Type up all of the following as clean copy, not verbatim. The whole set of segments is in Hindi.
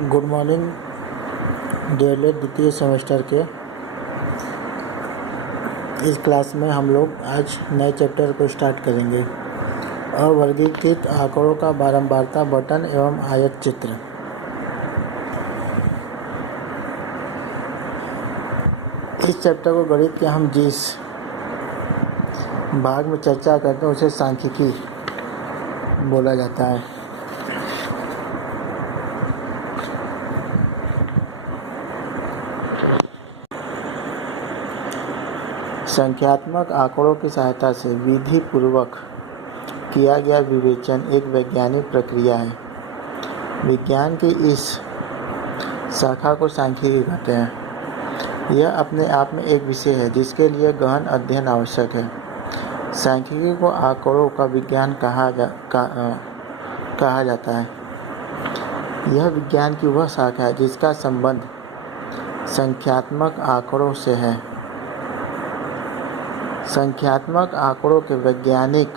गुड मॉर्निंग डियर द्वितीय सेमेस्टर के इस क्लास में हम लोग आज नए चैप्टर को स्टार्ट करेंगे। अवर्गीकृत आंकड़ों का बारंबारता बटन एवं आयत चित्र। इस चैप्टर को गणित के हम जिस भाग में चर्चा करते हैं उसे सांख्यिकी बोला जाता है। संख्यात्मक आंकड़ों की सहायता से विधि पूर्वक किया गया विवेचन एक वैज्ञानिक प्रक्रिया है। विज्ञान की इस शाखा को सांख्यिकी कहते हैं। यह अपने आप में एक विषय है जिसके लिए गहन अध्ययन आवश्यक है। सांख्यिकी को आंकड़ों का विज्ञान कहा जाता है। यह विज्ञान की वह शाखा है जिसका संबंध संख्यात्मक आंकड़ों से है। संख्यात्मक आंकड़ों के वैज्ञानिक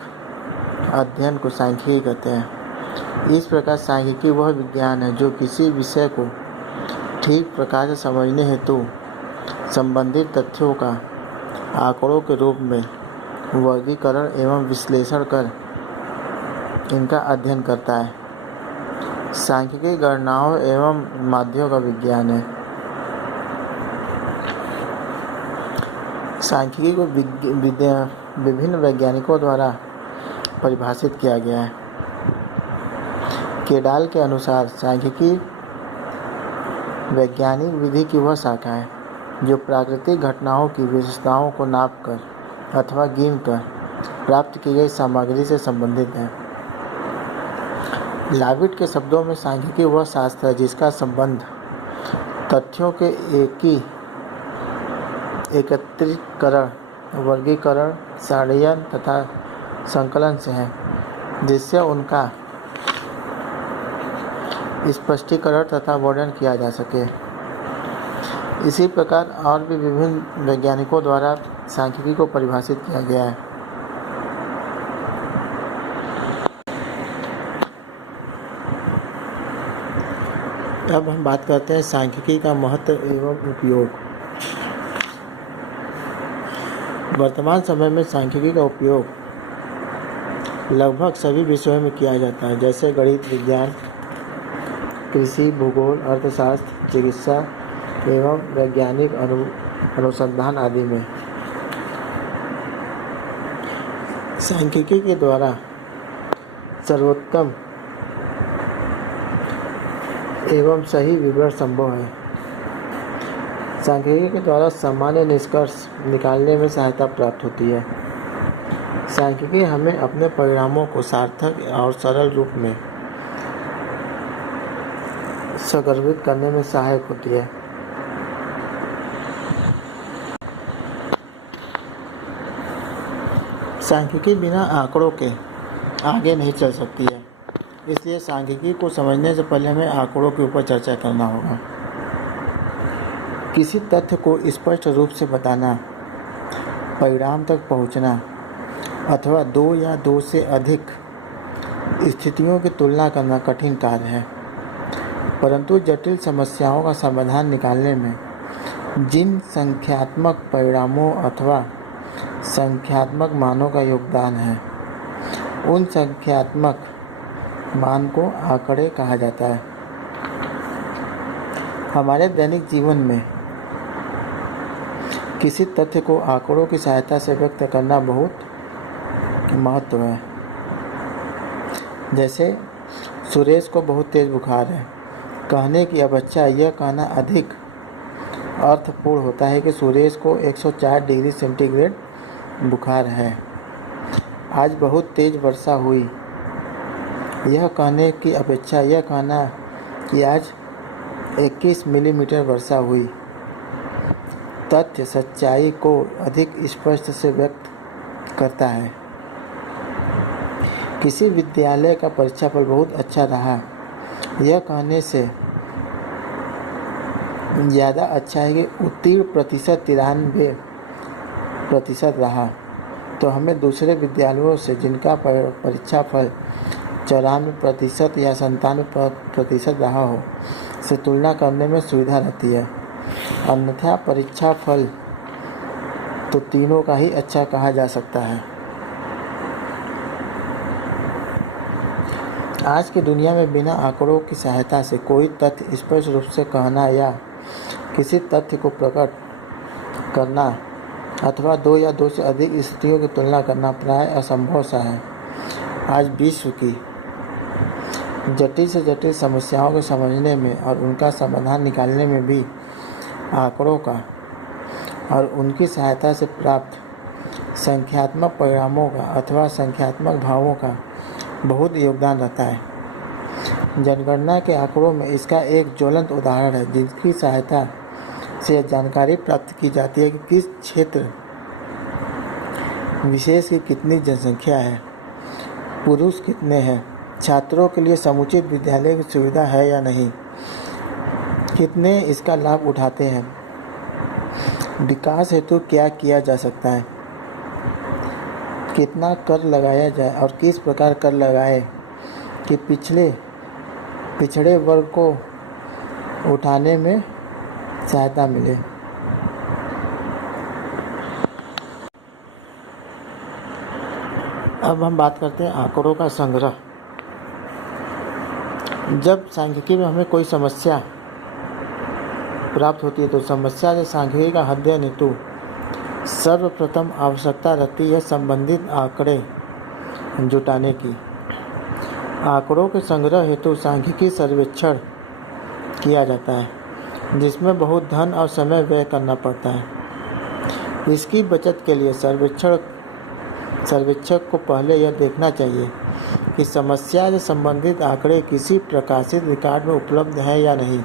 अध्ययन को सांख्यिकी कहते हैं। इस प्रकार सांख्यिकी वह विज्ञान है जो किसी विषय को ठीक प्रकार से समझने हेतु संबंधित तथ्यों का आंकड़ों के रूप में वर्गीकरण एवं विश्लेषण कर इनका अध्ययन करता है। सांख्यिकी गणनाओं एवं माध्यों का विज्ञान है। सांख्यिकी को विभिन्न वैज्ञानिकों द्वारा परिभाषित किया गया है। केडाल के अनुसार सांख्यिकी वैज्ञानिक विधि की वह शाखा है जो प्राकृतिक घटनाओं की विशेषताओं को नापकर अथवा गिनकर प्राप्त की गई सामग्री से संबंधित है। लाविट के शब्दों में सांख्यिकी वह शास्त्र है जिसका संबंध तथ्यों के एकत्रीकरण, वर्गीकरण, सारणीकरण तथा संकलन से है, जिससे उनका स्पष्टीकरण तथा वर्णन किया जा सके। इसी प्रकार और भी विभिन्न वैज्ञानिकों द्वारा सांख्यिकी को परिभाषित किया गया है। अब हम बात करते हैं सांख्यिकी का महत्व एवं उपयोग। वर्तमान समय में सांख्यिकी का उपयोग लगभग सभी विषयों में किया जाता है, जैसे गणित, विज्ञान, कृषि, भूगोल, अर्थशास्त्र, चिकित्सा एवं वैज्ञानिक अनुसंधान आदि में। सांख्यिकी के द्वारा सर्वोत्तम एवं सही विवरण संभव है। सांख्यिकी के द्वारा सामान्य निष्कर्ष निकालने में सहायता प्राप्त होती है। सांख्यिकी हमें अपने परिणामों को सार्थक और सरल रूप में संदर्भित करने में सहायक होती है। सांख्यिकी बिना आंकड़ों के आगे नहीं चल सकती है। इसलिए सांख्यिकी को समझने से पहले हमें आंकड़ों के ऊपर चर्चा करना होगा। किसी तथ्य को स्पष्ट रूप से बताना, परिणाम तक पहुंचना अथवा दो या दो से अधिक स्थितियों की तुलना करना कठिन कार्य है, परंतु जटिल समस्याओं का समाधान निकालने में जिन संख्यात्मक परिणामों अथवा संख्यात्मक मानों का योगदान है, उन संख्यात्मक मान को आंकड़े कहा जाता है। हमारे दैनिक जीवन में किसी तथ्य को आंकड़ों की सहायता से व्यक्त करना बहुत महत्व है। जैसे सुरेश को बहुत तेज बुखार है, कहने की अपेक्षा यह कहना अधिक अर्थपूर्ण होता है कि सुरेश को 104 डिग्री सेंटीग्रेड बुखार है। आज बहुत तेज वर्षा हुई, यह कहने की अपेक्षा यह कहना कि आज 21 मिलीमीटर वर्षा हुई तथ्य सच्चाई को अधिक स्पष्ट से व्यक्त करता है। किसी विद्यालय का परीक्षाफल बहुत अच्छा रहा, यह कहने से ज़्यादा अच्छा है कि उत्तीर्ण प्रतिशत 93% रहा। तो हमें दूसरे विद्यालयों से जिनका परीक्षाफल 94% या 97% रहा हो से तुलना करने में सुविधा रहती है। अन्यथा परीक्षा फल तो तीनों का ही अच्छा कहा जा सकता है। आज की दुनिया में बिना आंकड़ों की सहायता से कोई तथ्य स्पष्ट रूप से कहना या किसी तथ्य को प्रकट करना अथवा दो या दो से अधिक स्थितियों की तुलना करना प्राय असंभव सा है। आज विश्व की जटिल से जटिल समस्याओं को समझने में और उनका समाधान निकालने में भी आंकड़ों का और उनकी सहायता से प्राप्त संख्यात्मक परिणामों का अथवा संख्यात्मक भावों का बहुत योगदान रहता है। जनगणना के आंकड़ों में इसका एक ज्वलंत उदाहरण है, जिनकी सहायता से जानकारी प्राप्त की जाती है कि किस क्षेत्र विशेष की कितनी जनसंख्या है, पुरुष कितने हैं, छात्रों के लिए समुचित विद्यालय की सुविधा है या नहीं, कितने इसका लाभ उठाते हैं, विकास हेतु क्या किया जा सकता है, कितना कर लगाया जाए और किस प्रकार कर लगाए कि पिछड़े वर्ग को उठाने में सहायता मिले। अब हम बात करते हैं आंकड़ों का संग्रह। जब सांख्यिकी में हमें कोई समस्या प्राप्त होती है तो समस्या से सांख्यिकी का अध्ययन हेतु सर्वप्रथम आवश्यकता रहती है संबंधित आंकड़े जुटाने की। आंकड़ों के संग्रह हेतु सांख्यिकी सर्वेक्षण किया जाता है, जिसमें बहुत धन और समय व्यय करना पड़ता है। इसकी बचत के लिए सर्वेक्षक को पहले यह देखना चाहिए कि समस्या से संबंधित आंकड़े किसी प्रकाशित रिकॉर्ड में उपलब्ध है या नहीं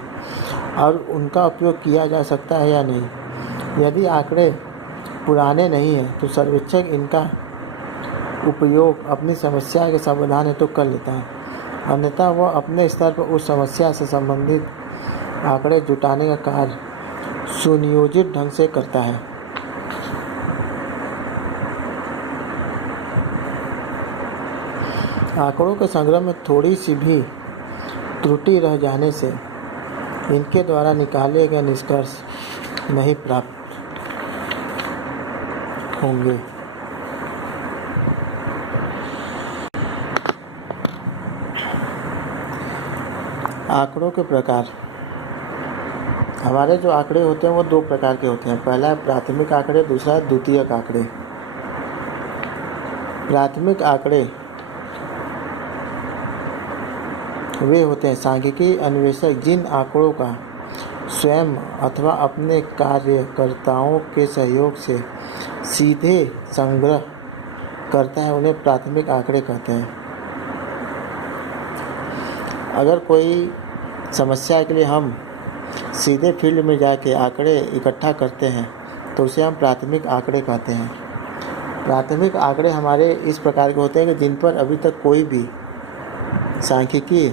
और उनका उपयोग किया जा सकता है या नहीं। यदि आंकड़े पुराने नहीं हैं तो सर्वेक्षक इनका उपयोग अपनी समस्या के समाधान हेतु कर लेता है, अन्यथा वह अपने स्तर पर उस समस्या से संबंधित आंकड़े जुटाने का कार्य सुनियोजित ढंग से करता है। आंकड़ों के संग्रह में थोड़ी सी भी त्रुटि रह जाने से इनके द्वारा निकाले गए निष्कर्ष नहीं प्राप्त होंगे। आंकड़ों के प्रकार। हमारे जो आंकड़े होते हैं वो दो प्रकार के होते हैं। पहला है प्राथमिक आंकड़े, दूसरा है द्वितीयक आंकड़े। प्राथमिक आंकड़े वे होते हैं सांख्यिकी अन्वेषक जिन आंकड़ों का स्वयं अथवा अपने कार्यकर्ताओं के सहयोग से सीधे संग्रह करता है, उन्हें प्राथमिक आंकड़े कहते हैं। अगर कोई समस्या के लिए हम सीधे फील्ड में जाके आंकड़े इकट्ठा करते हैं तो उसे हम प्राथमिक आंकड़े कहते हैं। प्राथमिक आंकड़े हमारे इस प्रकार के होते हैं कि जिन पर अभी तक कोई भी सांख्यिकी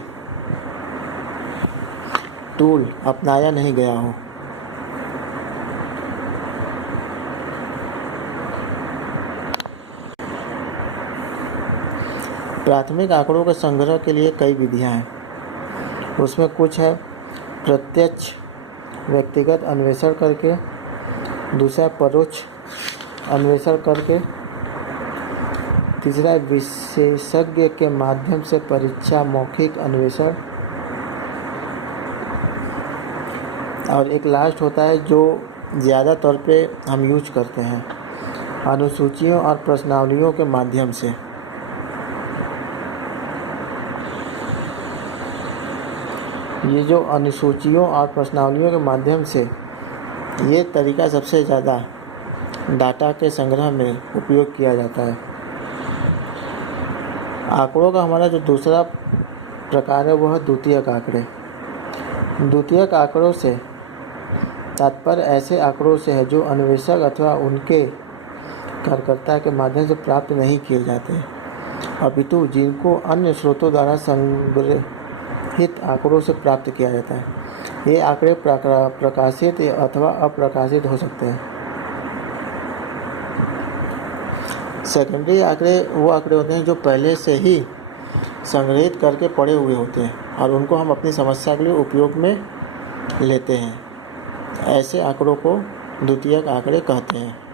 टूल अपनाया नहीं गया हो। प्राथमिक आंकड़ों के संग्रह के लिए कई विधियां हैं। उसमें कुछ है प्रत्यक्ष व्यक्तिगत अन्वेषण करके, दूसरा परोक्ष अन्वेषण करके, तीसरा विशेषज्ञ के माध्यम से परीक्षा मौखिक अन्वेषण, और एक लास्ट होता है जो ज़्यादा तौर पे हम यूज करते हैं अनुसूचियों और प्रश्नावलियों के माध्यम से। ये जो अनुसूचियों और प्रश्नावलियों के माध्यम से ये तरीका सबसे ज़्यादा डाटा के संग्रह में उपयोग किया जाता है। आंकड़ों का हमारा जो दूसरा प्रकार है वह है द्वितीयक आंकड़े। द्वितीयक आंकड़ों से तात्पर्य ऐसे आंकड़ों से है जो अन्वेषक अथवा उनके कार्यकर्ता के माध्यम से प्राप्त नहीं किए जाते, अपितु जिनको अन्य स्रोतों द्वारा संग्रहित आंकड़ों से प्राप्त किया जाता है। ये आंकड़े प्रकाशित अथवा अप्रकाशित हो सकते हैं। सेकेंडरी आंकड़े वो आंकड़े होते हैं जो पहले से ही संग्रहित करके पड़े हुए होते हैं और उनको हम अपनी समस्या के लिए उपयोग में लेते हैं। ऐसे आंकड़ों को द्वितीयक आंकड़े कहते हैं।